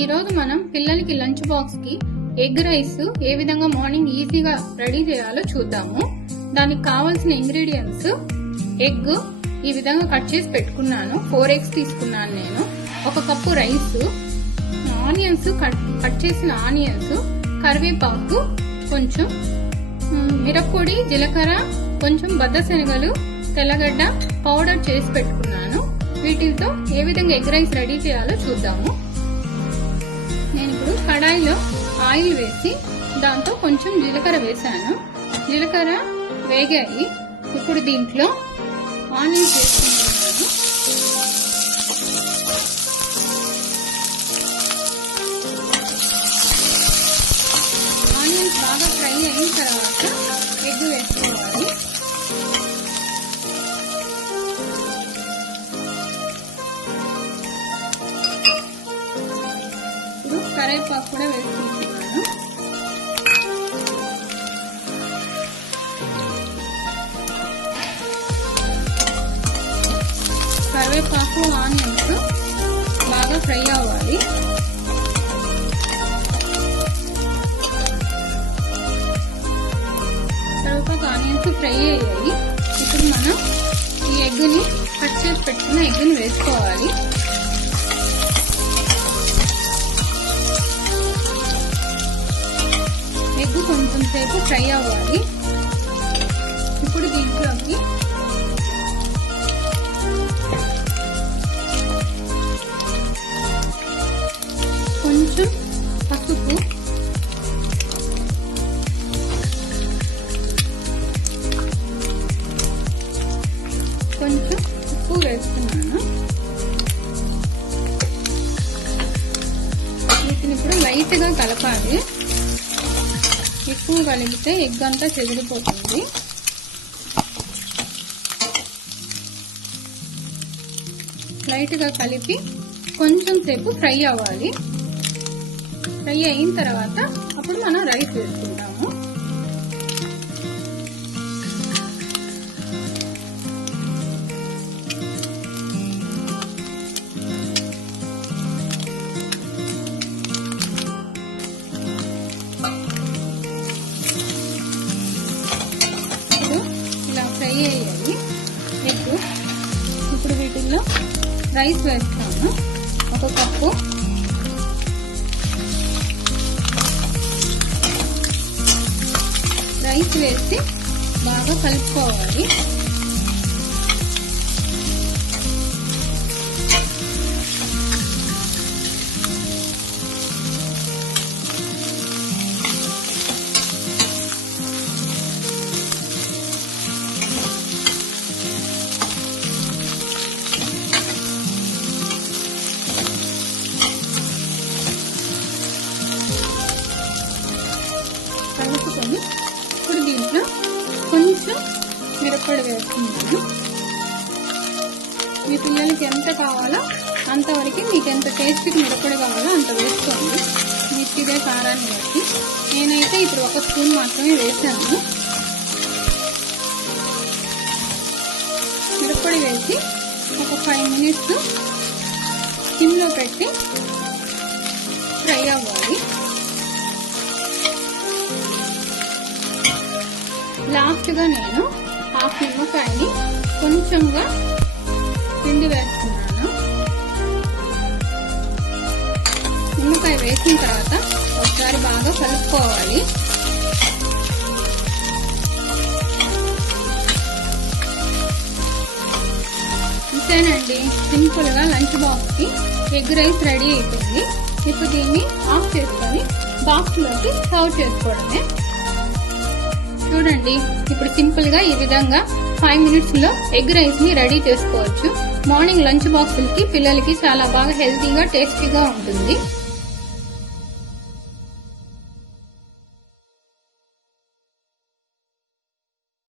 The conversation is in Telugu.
ఈరోజు మనం పిల్లలకి లంచ్ బాక్స్ కి ఎగ్ రైస్ ఏ విధంగా మార్నింగ్ ఈజీగా రెడీ చేయాలో చూద్దాము. దానికి కావాల్సిన ఇంగ్రీడియంట్స్ ఎగ్ ఈ విధంగా కట్ చేసి పెట్టుకున్నాను. 4 eggs తీసుకున్నాను నేను. 1 కప్పు రైస్, ఆనియన్స్ కట్ చేసిన ఆనియన్స్, కరివేపాకు, కొంచెం మిరప్పొడి, జీలకర్ర, కొంచెం బద్దశనగలు, తెల్లగడ్డ పౌడర్ చేసి పెట్టుకున్నాను. వీటితో ఏ విధంగా ఎగ్ రైస్ రెడీ చేయాలో చూద్దాము. నేను ఇప్పుడు కడాయిలో ఆయిల్ వేసి దాంతో కొంచెం జీలకర్ర వేసాను. జీలకర్ర వేగాయి. ఇప్పుడు దీంట్లో ఆనియన్స్ వేసుకుంటున్నాను. ఆనియన్స్ బాగా ఫ్రై అయిన తర్వాత ఎగ్ వేసుకోవాలి. ఇప్పుడు కరివేపాకు కూడా వేసుకుంటున్నాను. కరివేపాకు ఆనియన్స్ బాగా ఫ్రై అవ్వాలి. కరివేపాకు ఆనియన్స్ ఫ్రై అయ్యాయి. ఇప్పుడు మనం ఈ ఎగ్ని కట్ చేసి పెట్టుకున్న ఎగ్ని వేసుకోవాలి. ఎగ్ కొంచెం సేపు ఫ్రై అవ్వాలి. ఇప్పుడు దీంట్లోకి కొంచెం పసుపు, కొంచెం ఉప్పు వేస్తున్నాను. వీటిని ఇప్పుడు లైట్ గా కలపాలి. ఎక్కువ కలిపితే ఎగ్ అంతా చెదిరిపోతుంది. లైట్ గా కలిపి కొంచెం సేపు ఫ్రై అవ్వాలి. ఫ్రై అయిన తర్వాత అప్పుడు మనం రైస్ వేసుకుంటాము. ఇలా ఫ్రై అయ్యాయి ఎగ్. ఇప్పుడు వీటిల్లో రైస్ వేస్తాము. 1 కప్పు రైస్ వేసి బాగా కలుపుకోవాలి. కలుపుకొని ఇప్పుడు దీంట్లో కొంచెం మిరప్పొడి వేసుకుంటాను. మీ పిల్లలకి ఎంత కావాలో అంతవరకు, మీకు ఎంత టేస్ట్కి మిరప్పొడి కావాలో అంత వేసుకోండి. మిర్చిదే కారాన్ని బట్టి. నేనైతే ఇప్పుడు 1 స్పూన్ మాత్రమే వేసాను. మిరప్పొడి వేసి ఒక 5 minutes సిమ్లో పెట్టి ఫ్రై అవ్వాలి. లాస్ట్ గా నేను 1/2 నిమ్మకాయని కొంచెంగా పిండి వేస్తున్నాను. నిమ్మకాయ వేసిన తర్వాత ఒకసారి బాగా కలుపుకోవాలి. ఇంతేనండి, సింపుల్ గా లంచ్ బాక్స్ కి ఎగ్ రైస్ రెడీ అయిపోయింది. ఇప్పుడు దీన్ని ఆఫ్ చేసుకొని బాక్స్ లోకి సర్వ్ చేసుకోవడమే. చూడండి, ఇప్పుడు సింపుల్ గా ఈ విధంగా 5 minutes లో ఎగ్ రైస్ ని రెడీ చేసుకోవచ్చు. మార్నింగ్ లంచ్ బాక్సులకి పిల్లలకి చాలా బాగా హెల్తీగా, టేస్టీగా ఉంటుంది.